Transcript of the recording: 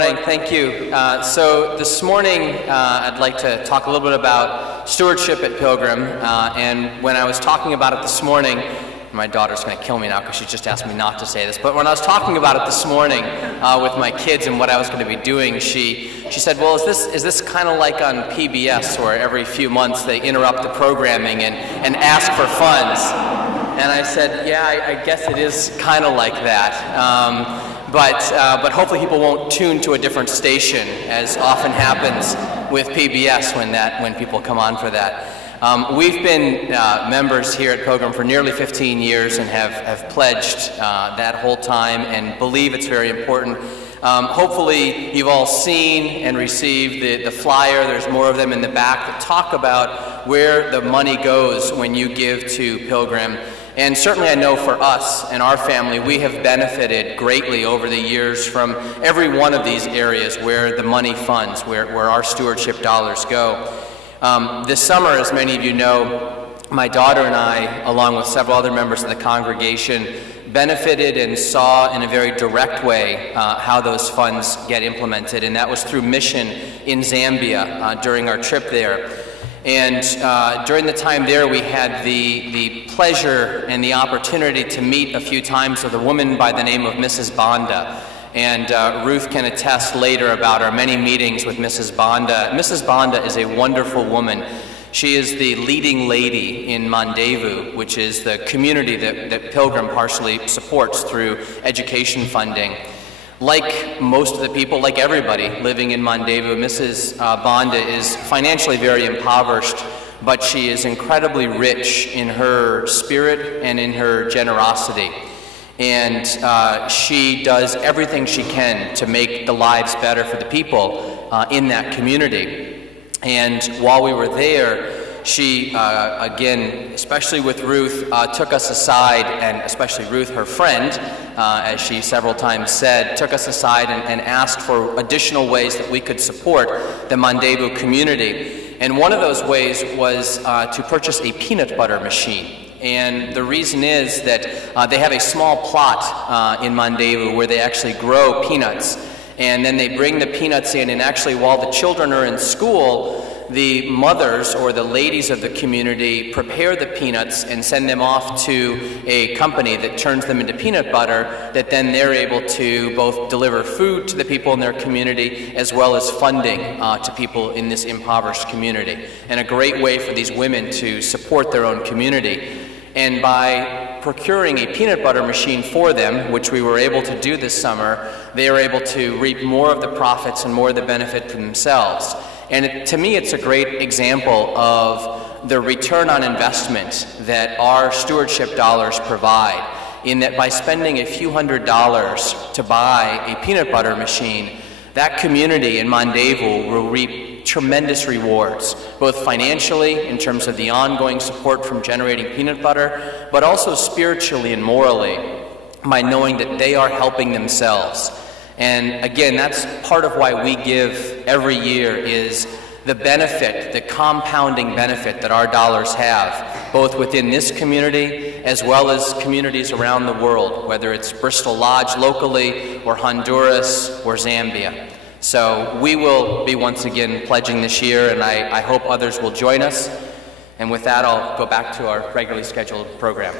morning. Thank you. So this morning, I'd like to talk a little bit about stewardship at Pilgrim. And when I was talking about it this morning, my daughter's going to kill me now because she just asked me not to say this, but when I was talking about it this morning with my kids and what I was going to be doing, she said, well, is this kind of like on PBS where every few months they interrupt the programming and ask for funds? And I said, yeah, I guess it is kind of like that. But hopefully people won't tune to a different station, as often happens with PBS when people come on for that. We've been members here at Pilgrim for nearly 15 years and have pledged that whole time and believe it's very important. Hopefully you've all seen and received the flyer. There's more of them in the back that talk about where the money goes when you give to Pilgrim. And certainly I know for us and our family, we have benefited greatly over the years from every one of these areas where the money funds, where our stewardship dollars go. This summer, as many of you know, my daughter and I, along with several other members of the congregation, benefited and saw in a very direct way how those funds get implemented, and that was through mission in Zambia during our trip there. And during the time there, we had the pleasure and the opportunity to meet a few times with a woman by the name of Mrs. Banda. And Ruth can attest later about our many meetings with Mrs. Banda. Mrs. Banda is a wonderful woman. She is the leading lady in Mandevu, which is the community that Pilgrim partially supports through education funding. Like most of the people, like everybody living in Mandevu, Mrs. Banda is financially very impoverished, but she is incredibly rich in her spirit and in her generosity. And she does everything she can to make the lives better for the people in that community. And while we were there, she, again, especially with Ruth, took us aside, and especially Ruth, her friend, as she several times said, took us aside and asked for additional ways that we could support the Mandevu community. And one of those ways was to purchase a peanut butter machine. And the reason is that they have a small plot in Mandevu where they actually grow peanuts. And then they bring the peanuts in, and actually while the children are in school, the mothers or the ladies of the community prepare the peanuts and send them off to a company that turns them into peanut butter, that then they're able to both deliver food to the people in their community as well as funding to people in this impoverished community. And a great way for these women to support their own community. And by procuring a peanut butter machine for them, which we were able to do this summer, they were able to reap more of the profits and more of the benefit for themselves. And to me, it's a great example of the return on investment that our stewardship dollars provide, in that by spending a few $100s to buy a peanut butter machine, that community in Mandevu will reap tremendous rewards, both financially in terms of the ongoing support from generating peanut butter, but also spiritually and morally by knowing that they are helping themselves. And again, that's part of why we give every year, is the benefit, the compounding benefit that our dollars have, both within this community as well as communities around the world, whether it's Bristol Lodge locally or Honduras or Zambia. So we will be once again pledging this year, and I hope others will join us. And with that, I'll go back to our regularly scheduled program.